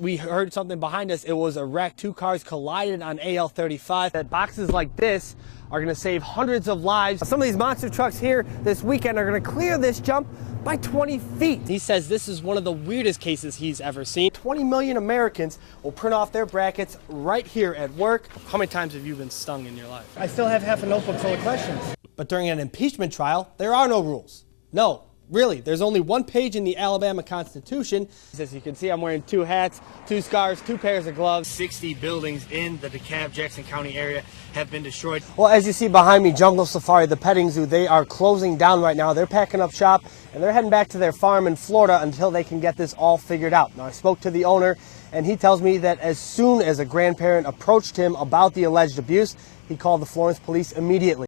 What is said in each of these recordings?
We heard something behind us. It was a wreck. Two cars collided on AL-35. That boxes like this are going to save hundreds of lives. Some of these monster trucks here this weekend are going to clear this jump by 20 feet. He says this is one of the weirdest cases he's ever seen. 20 million Americans will print off their brackets right here at work. How many times have you been stung in your life? I still have half a notebook full of questions. But during an impeachment trial, there are no rules. No, really, there's only one page in the Alabama Constitution. As you can see, I'm wearing 2 hats, 2 scarves, 2 pairs of gloves. 60 buildings in the DeKalb-Jackson County area have been destroyed. Well, as you see behind me, Jungle Safari, the petting zoo, they are closing down right now. They're packing up shop, and they're heading back to their farm in Florida until they can get this all figured out. Now, I spoke to the owner, and he tells me that as soon as a grandparent approached him about the alleged abuse, he called the Florence police immediately.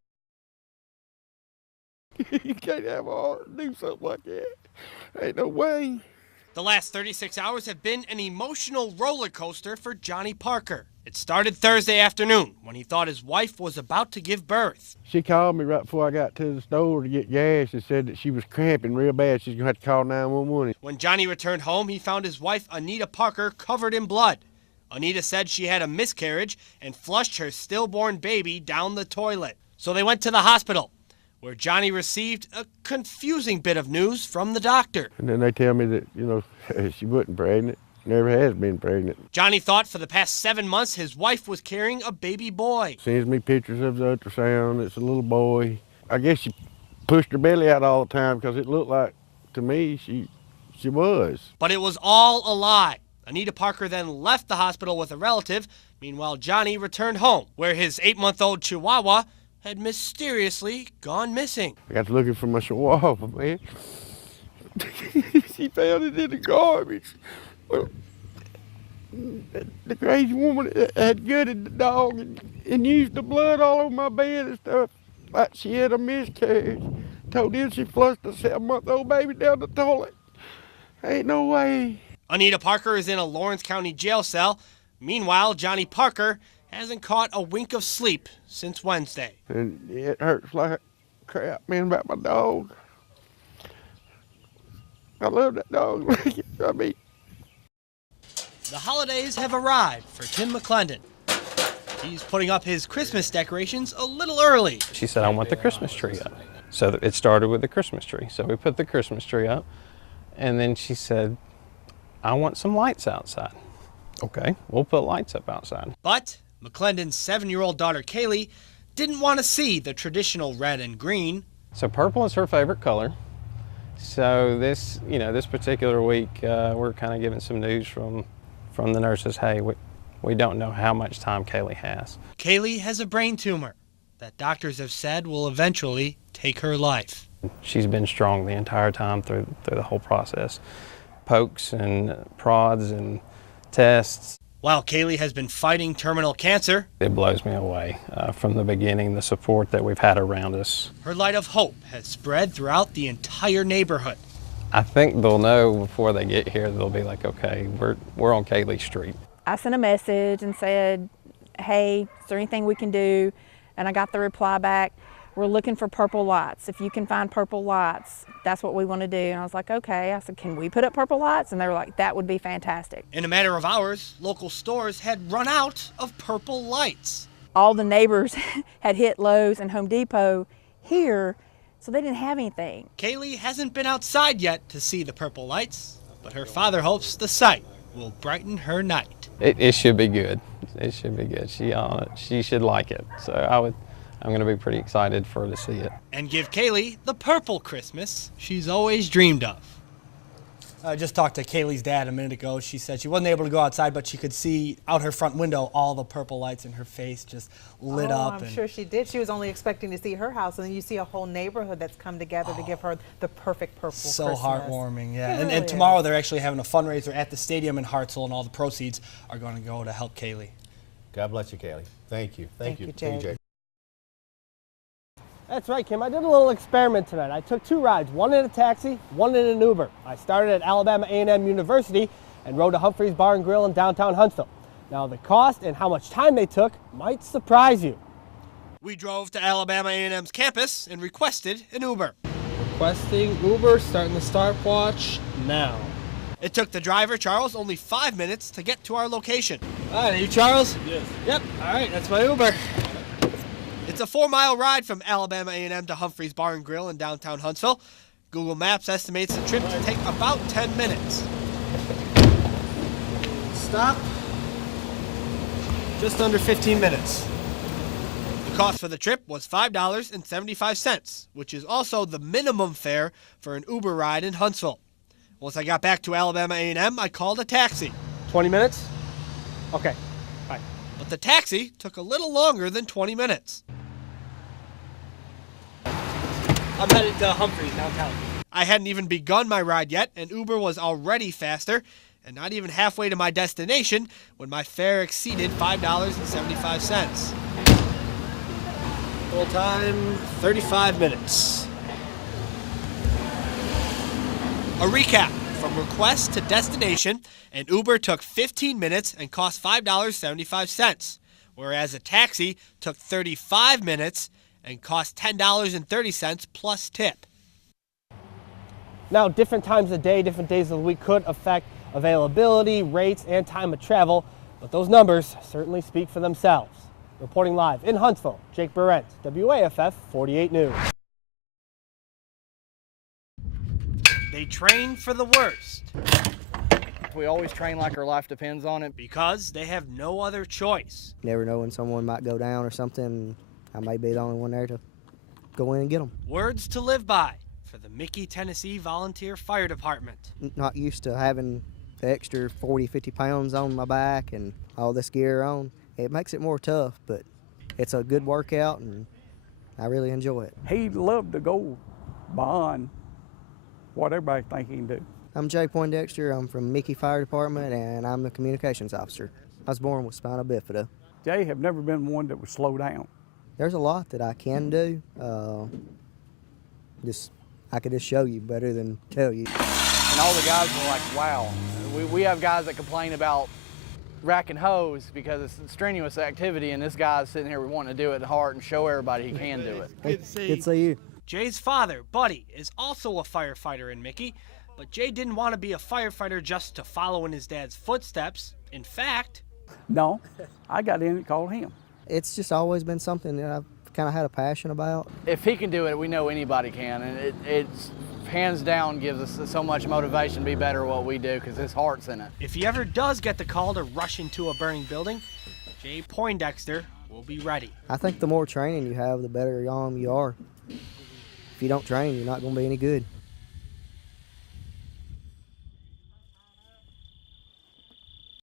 You can't have all do something like that. Ain't no way. The last 36 hours have been an emotional roller coaster for Johnny Parker. It started Thursday afternoon when he thought his wife was about to give birth. She called me right before I got to the store to get gas and said that she was cramping real bad. She's going to have to call 911. When Johnny returned home, he found his wife, Anita Parker, covered in blood. Anita said she had a miscarriage and flushed her stillborn baby down the toilet. So they went to the hospital, where Johnny received a confusing bit of news from the doctor. And then they tell me that, she wasn't pregnant, never has been pregnant. Johnny thought for the past 7 months his wife was carrying a baby boy. Sends me pictures of the ultrasound. It's a little boy. I guess she pushed her belly out all the time because it looked like, to me, she was. But it was all a lie. Anita Parker then left the hospital with a relative. Meanwhile, Johnny returned home, where his 8-month-old Chihuahua had mysteriously gone missing. I got to looking for my chihuahua, man. She found it in the garbage. Well, the crazy woman had gutted the dog and used the blood all over my bed and stuff, like she had a miscarriage. Told him she flushed a 7-month-old baby down the toilet. Ain't no way. Anita Parker is in a Lawrence County jail cell. Meanwhile, Johnny Parker hasn't caught a wink of sleep since Wednesday. And it hurts like crap, man, about my dog. I love that dog. I mean. The holidays have arrived for Tim McClendon. He's putting up his Christmas decorations a little early. She said, I want the Christmas tree up. So it started with the Christmas tree. So we put the Christmas tree up. And then she said, I want some lights outside. Okay, we'll put lights up outside. But McClendon's 7-year-old daughter, Kaylee, didn't want to see the traditional red and green. So purple is her favorite color. So this particular week, we're kind of getting some news from the nurses. Hey, we don't know how much time Kaylee has. Kaylee has a brain tumor that doctors have said will eventually take her life. She's been strong the entire time through the whole process. Pokes and prods and tests. While Kaylee has been fighting terminal cancer, it blows me away from the beginning, the support that we've had around us. Her light of hope has spread throughout the entire neighborhood. I think they'll know before they get here. They'll be like, okay, we're on Kaylee Street. I sent a message and said, hey, is there anything we can do? And I got the reply back, we're looking for purple lights. If you can find purple lights, that's what we want to do. And I was like, okay. I said, can we put up purple lights? And they were like, that would be fantastic. In a matter of hours, local stores had run out of purple lights. All the neighbors had hit Lowe's and Home Depot here, so they didn't have anything. Kaylee hasn't been outside yet to see the purple lights, but her father hopes the sight will brighten her night. It should be good. It should be good. She should like it. So I'm going to be pretty excited for her to see it. And give Kaylee the purple Christmas she's always dreamed of. I just talked to Kaylee's dad a minute ago. She said she wasn't able to go outside, but she could see out her front window all the purple lights in her face just lit up. I'm sure she did. She was only expecting to see her house, and then you see a whole neighborhood that's come together to give her the perfect purple Christmas. So heartwarming, yeah. It really and tomorrow they're actually having a fundraiser at the stadium in Hartselle, and all the proceeds are going to go to help Kaylee. God bless you, Kaylee. Thank you. Thank you, Jay. That's right, Kim. I did a little experiment tonight. I took 2 rides, one in a taxi, one in an Uber. I started at Alabama A&M University and rode to Humphrey's Bar and Grill in downtown Huntsville. Now, the cost and how much time they took might surprise you. We drove to Alabama A&M's campus and requested an Uber. Requesting Uber, starting the stopwatch now. It took the driver, Charles, only 5 minutes to get to our location. All right, are you Charles? Yes. Yep, all right, that's my Uber. It's a 4-mile ride from Alabama A&M to Humphrey's Bar and Grill in downtown Huntsville. Google Maps estimates the trip to take about 10 minutes. Stop. Just under 15 minutes. The cost for the trip was $5.75, which is also the minimum fare for an Uber ride in Huntsville. Once I got back to Alabama A&M, I called a taxi. 20 minutes? Okay, bye. But the taxi took a little longer than 20 minutes. I'm headed to Humphrey's downtown. I hadn't even begun my ride yet, and Uber was already faster, and not even halfway to my destination when my fare exceeded $5.75. Total time, 35 minutes. A recap: from request to destination, an Uber took 15 minutes and cost $5.75, whereas a taxi took 35 minutes and cost $10.30 plus tip. Now, different times of day, different days of the week could affect availability, rates, and time of travel, but those numbers certainly speak for themselves. Reporting live in Huntsville, Jake Berent, WAFF 48 News. They train for the worst. We always train like our life depends on it. Because they have no other choice. Never know when someone might go down or something. I may be the only one there to go in and get them. Words to live by for the Mickey, Tennessee Volunteer Fire Department. Not used to having the extra 40, 50 pounds on my back and all this gear on. It makes it more tough, but it's a good workout and I really enjoy it. He'd love to go beyond what everybody think he can do. I'm Jay Poindexter. I'm from Mickey Fire Department and I'm the communications officer. I was born with spina bifida. Jay have never been one that would slow down. There's a lot that I can do. I could just show you better than tell you. And all the guys were like, wow. We have guys that complain about racking hose because it's a strenuous activity, and this guy's sitting here wanting to do it at heart and show everybody he can do it. Good to see you. Jay's father, Buddy, is also a firefighter in Mickey, but Jay didn't want to be a firefighter just to follow in his dad's footsteps. In fact, No, I got in and called him. It's just always been something that I've kind of had a passion about. If he can do it, we know anybody can, and it's hands down gives us so much motivation to be better at what we do because his heart's in it. if he ever does get the call to rush into a burning building, Jay Poindexter will be ready. I think the more training you have, the better you are. If you don't train, you're not going to be any good.